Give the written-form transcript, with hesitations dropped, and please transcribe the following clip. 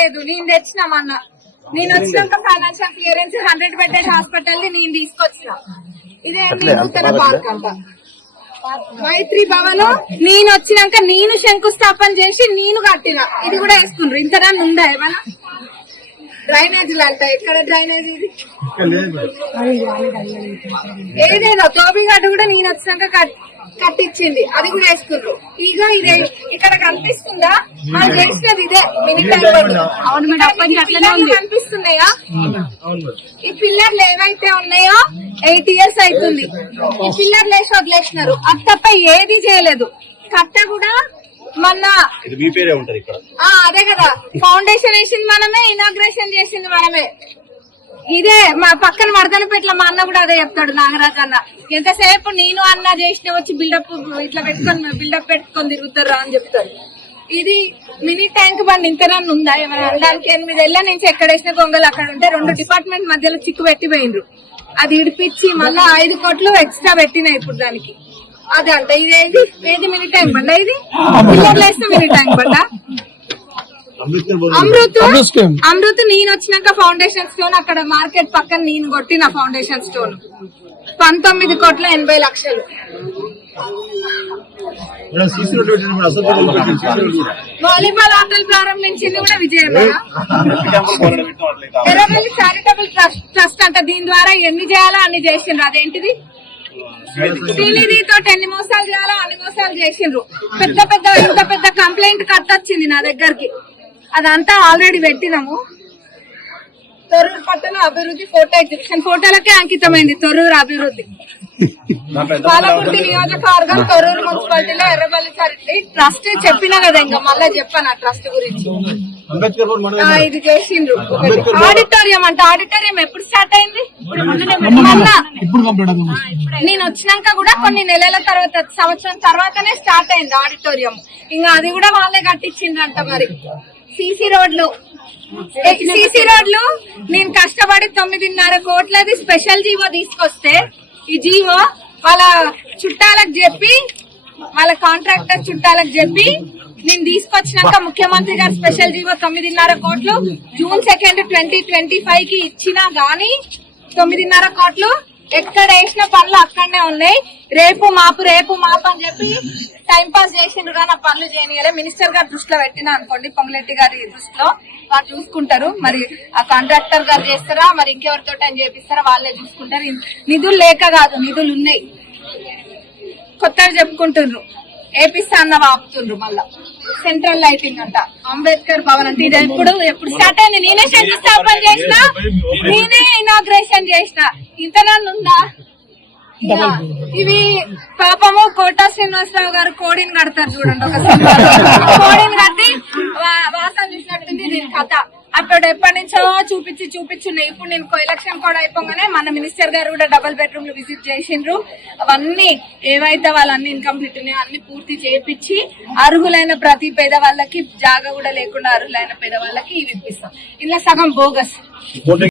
లేదు, నేను తెచ్చినామన్నా. నేను వచ్చినాక ఫైనాన్షియల్ క్లియరెన్స్ 100 బెడ్డెడ్ హాస్పిటల్ ని నేను తీసుకొచ్చిన. ఇదే నూతన పార్క్ అంట మైత్రి భవన్. నేను వచ్చినాక నేను శంకుస్థాపన చేసి నేను కట్టిన. ఇది కూడా వేసుకున్నారు. ఇంతనా ఉందా ఏమన్నా? డ్రైనేజీలు అంట. ఎక్కడ డ్రైనేజీ? ఏదేదో తోబిగడ్డ కూడా నేను వచ్చినాక కట్టించింది. అది కూడా వేసుకున్నారు. ఇగో ఇదే ఇక్కడ కనిపిస్తుందా? మనం చేసినది ఇదే మినీ ట్యాంక్. కనిపిస్తున్నాయా? ఈ పిల్లర్లు ఏవైతే ఉన్నాయో 8 years అవుతుంది. ఈ పిల్లర్లు వేసి వదిలేసినారు. అది తప్ప ఏది చేయలేదు. కట్ట కూడా మొన్న అదే కదా, ఫౌండేషన్ వేసింది మనమే, ఇనాగ్రేషన్ చేసింది మనమే. ఇదే మా పక్కన మర్దనపేటలో మా అన్న కూడా అదే చెప్తాడు, నాగరాజ్ అన్న. ఎంతసేపు నేను అన్న చేసిన వచ్చి బిల్డప్ ఇట్లా పెట్టుకొని తిరుగుతారు అని చెప్తాడు. ఇది మినీ ట్యాంక్ బండ్ ఇంతనన్నా ఉందా? ఏమైనా అనడానికి 8 ఏళ్ల నుంచి ఎక్కడేసిన గొంగలు అక్కడ ఉంటే 2 డిపార్ట్మెంట్ మధ్యలో చిక్కు పెట్టిపోయిండ్రు. అది ఇడిపించి మళ్ళా 5 కోట్లు ఎక్స్ట్రా పెట్టినాయి ఇప్పుడు దానికి. అదే అంట. ఇదేది ఏది మినీ ట్యాంక్ బండ? ఇది పిల్లర్లు వేసిన మినీ ట్యాంక్ బండ. అమృత్ నేను వచ్చినాక ఫౌండేషన్ స్టోన్ అక్కడ మార్కెట్ పక్కన నేను కొట్టిన ఫౌండేషన్ స్టోన్ 19,80,00,000. వాలీబాల్ ఆటలు ప్రారంభించింది కూడా విజయమేనా? ఎర్రవల్లి చారిటబుల్ ట్రస్ట్ అంట. దీని ద్వారా ఎన్ని చేయాలో అన్ని చేసిండ్రు. అదేంటిది? శ్రీనిధితో ఎన్ని మోసాలు చేయాలో అన్ని మోసాలు చేసిండ్రు. ఇంత పెద్ద కంప్లైంట్ కట్టొచ్చింది నా దగ్గరికి. అదంతా ఆల్రెడీ పెట్టినాము. తొర్రూరు పట్టణ అభివృద్ధి ఫోటో ఎగ్జిబిషన్ ఫోటోలకే అంకితమైంది. తొర్రూరు అభివృద్ధి పాలకుర్తి నియోజకవర్గం తొర్రూరు మున్సిపాలిటీలో ఎర్రబల్లి చారిటీ ట్రస్ట్ చెప్పినా కదా, ఇంకా మళ్ళా చెప్పాను ఆ ట్రస్ట్ గురించి. ఇది చేసిండ్రు. ఆడిటోరియం అంట. ఆడిటోరియం ఎప్పుడు స్టార్ట్ అయింది? నేను వచ్చినాక కూడా కొన్ని నెలల తర్వాత, సంవత్సరం తర్వాతనే స్టార్ట్ అయింది ఆడిటోరియం. ఇంకా అది కూడా వాళ్ళే కట్టించిండ్రంట. మరి సీసీ రోడ్లు నేను కష్టపడి 9.5 కోట్లది స్పెషల్ జీవో తీసుకొస్తే, ఈ జీవో వాళ్ళ చుట్టాలకు చెప్పి, వాళ్ళ కాంట్రాక్టర్ చుట్టాలకు చెప్పి నేను తీసుకొచ్చినాక ముఖ్యమంత్రి గారు స్పెషల్ జీవో 9.5 కోట్లు June 2, 2025 కి ఇచ్చినా గానీ 9.5 కోట్లు ఎక్కడ వేసిన పనులు అక్కడనే ఉన్నాయి. రేపు మాపు అని చెప్పి టైం పాస్ చేసిండ్రు కానీ ఆ పనులు చేయనియలే. మినిస్టర్ గారు దృష్టిలో పెట్టినా అనుకోండి, పొంగులెట్టి గారి దృష్టిలో వాళ్ళు చూసుకుంటారు. మరి ఆ కాంట్రాక్టర్ గారు చేస్తారా, మరి ఇంకెవరితో అని చేపిస్తారా, వాళ్ళే చూసుకుంటారు. నిధులు లేక కాదు, నిధులు ఉన్నాయి. కొత్తగా చెప్పుకుంటున్నారు. ఏపిస్తా అన్న ఆపుతుండ్రు. మళ్ళా సెంట్రల్ లైటింగ్ అంట. అంబేద్కర్ భవన్ అంటే ఇది ఎప్పుడు స్టార్ట్ అయింది? నేనే శంకుస్థాపన చేసిన, నేనే ఇనాగ్రేషన్ చేసిన. ఇంతనన్ను ఉందా? ఇవి పాపము కోటా శ్రీనివాసరావు గారు కోడిని కడతారు చూడండి. ఒక కోడిని కట్టి వాసన చూసినట్టుంది దీని కథ. అప్పుడు ఎప్పటి నుంచో చూపించున్నాయి. ఇప్పుడు నేను ఎలక్షన్ కూడా అయిపోగానే మన మినిస్టర్ గారు కూడా డబుల్ బెడ్రూమ్లు విజిట్ చేసిండ్రు. అవన్నీ ఏవైతే వాళ్ళన్ని ఇన్కంప్లీట్ ఉన్నాయో అన్ని పూర్తి చేపించి అర్హులైన ప్రతి పేదవాళ్ళకి, జాగా కూడా లేకుండా అర్హులైన పేదవాళ్ళకి ఇవి ఇప్పిస్తాం. ఇలా సగం బోగస్.